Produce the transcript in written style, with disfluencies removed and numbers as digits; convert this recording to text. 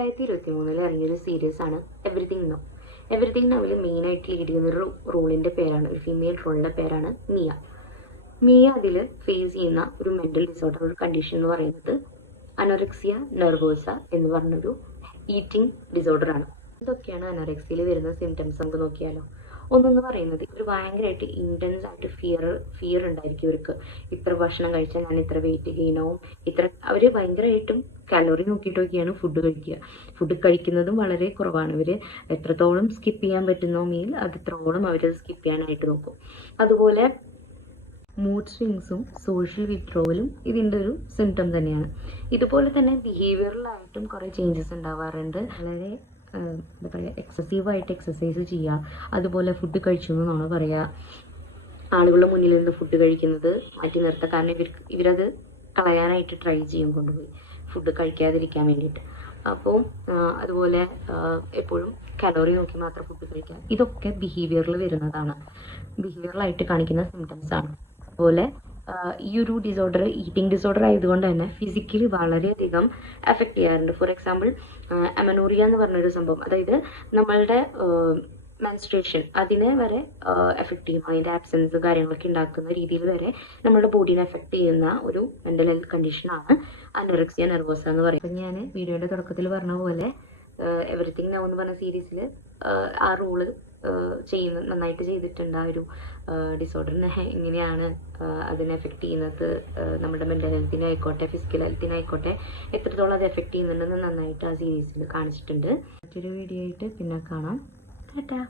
2023 ഇറങ്ങിയൊരു series ആണ് everything now. Everything നൗവിൽ മെയിനായിട്ട് lead ചെയ്യുന്നൊരു റോളിൻ്റെ പേരാണ്, ഒരു ഫീമെയിൽ റോളിൻ്റെ പേരാണ് മിയ. മിയ അതിൽ ഫേസ് ചെയ്യുന്ന ഒരു മെൻ്റൽ ഡിസോർഡർ, ഒരു കണ്ടീഷൻ എന്ന് പറയുന്നത് അനോറെക്സിയ നെർവോസ എന്ന് പറഞ്ഞൊരു ഈറ്റിംഗ് ഡിസോർഡറാണ്. ഇതൊക്കെയാണ് അനോറെക്സിയയിൽ വരുന്ന സിംറ്റംസ്. നമുക്ക് നോക്കിയാലോ. ഒന്നെന്ന് പറയുന്നത് ഒരു ഭയങ്കരമായിട്ട് ഇൻറ്റൻസ് ആയിട്ട് ഫിയർ ഉണ്ടായിരിക്കും ഇവർക്ക്. ഇത്ര ഭക്ഷണം കഴിച്ചാൽ ഞാൻ ഇത്ര വെയിറ്റ് ഗെയിൻ ആവും, അവർ ഭയങ്കരമായിട്ടും കലോറി നോക്കിയിട്ടൊക്കെയാണ് ഫുഡ് കഴിക്കുക. ഫുഡ് കഴിക്കുന്നതും വളരെ കുറവാണ്. ഇവർ എത്രത്തോളം സ്കിപ്പ് ചെയ്യാൻ പറ്റുന്നോ മീൽ അതെത്രത്തോളം അവർ സ്കിപ്പ് ചെയ്യാനായിട്ട് നോക്കും. അതുപോലെ മൂഡ് സ്വിങ്സും സോഷ്യൽ വിത്ഡ്രോവലും ഇതിൻ്റെ ഒരു സിംറ്റം തന്നെയാണ്. ഇതുപോലെ തന്നെ ബിഹേവിയറലായിട്ടും കുറേ ചേഞ്ചസ് ഉണ്ടാവാറുണ്ട്. വളരെ എന്താ പറയുക, എക്സസീവായിട്ട് എക്സസൈസ് ചെയ്യുക, അതുപോലെ ഫുഡ് കഴിച്ചു എന്നാണ് പറയുക. ആളുകളുടെ മുന്നിൽ നിന്ന് ഫുഡ് കഴിക്കുന്നത് മാറ്റി നിർത്തുക. കാരണം ഇവരത് കളയാനായിട്ട് ട്രൈ ചെയ്യും, കൊണ്ടുപോയി ഫുഡ് കഴിക്കാതിരിക്കാൻ വേണ്ടിയിട്ട്. അപ്പോൾ അതുപോലെ എപ്പോഴും കലോറി നോക്കി മാത്രം ഫുഡ് കഴിക്കുക. ഇതൊക്കെ ബിഹേവിയറിൽ വരുന്നതാണ്, ബിഹേവിയറലായിട്ട് കാണിക്കുന്ന സിംറ്റംസ് ആണ്. അതുപോലെ ഈ ഒരു ഡിസോർഡർ ഈറ്റിംഗ് ഡിസോർഡർ ആയതുകൊണ്ട് തന്നെ ഫിസിക്കലി വളരെയധികം എഫക്റ്റ് ചെയ്യാറുണ്ട്. ഫോർ എക്സാമ്പിൾ അമനോറിയ എന്ന് പറഞ്ഞൊരു സംഭവം, അതായത് നമ്മളുടെ മെൻസ്ട്രേഷൻ അതിനെ വരെ എഫക്റ്റ് ചെയ്യും. അതിൻ്റെ ആബ്സെൻസ് കാര്യങ്ങളൊക്കെ ഉണ്ടാക്കുന്ന രീതിയിൽ വരെ നമ്മുടെ ബോഡീനെ എഫക്റ്റ് ചെയ്യുന്ന ഒരു മെൻ്റൽ ഹെൽത്ത് കണ്ടീഷനാണ് അനോറെക്സിയ നെർവോസ എന്ന് പറയുന്നത്. ഞാൻ വീഡിയോയുടെ തുടക്കത്തിൽ പറഞ്ഞ പോലെ എവറിത്തിങ് നൗ എന്ന് പറഞ്ഞ സീരീസിൽ ആ റോള് നന്നായിട്ട് ചെയ്തിട്ടുണ്ട്. ആ ഒരു ഡിസോർഡറിനെ എങ്ങനെയാണ് അതിനെ എഫക്റ്റ് ചെയ്യുന്നത്, നമ്മുടെ മെൻ്റൽ ഹെൽത്തിനെ ആയിക്കോട്ടെ ഫിസിക്കൽ ഹെൽത്തിനെ ആയിക്കോട്ടെ എത്രത്തോളം അത് എഫക്റ്റ് ചെയ്യുന്നുണ്ടെന്ന് നന്നായിട്ട് ആ സീരീസിൽ കാണിച്ചിട്ടുണ്ട്. മറ്റൊരു വീഡിയോ ആയിട്ട് പിന്നെ കാണാം. ടാറ്റാ.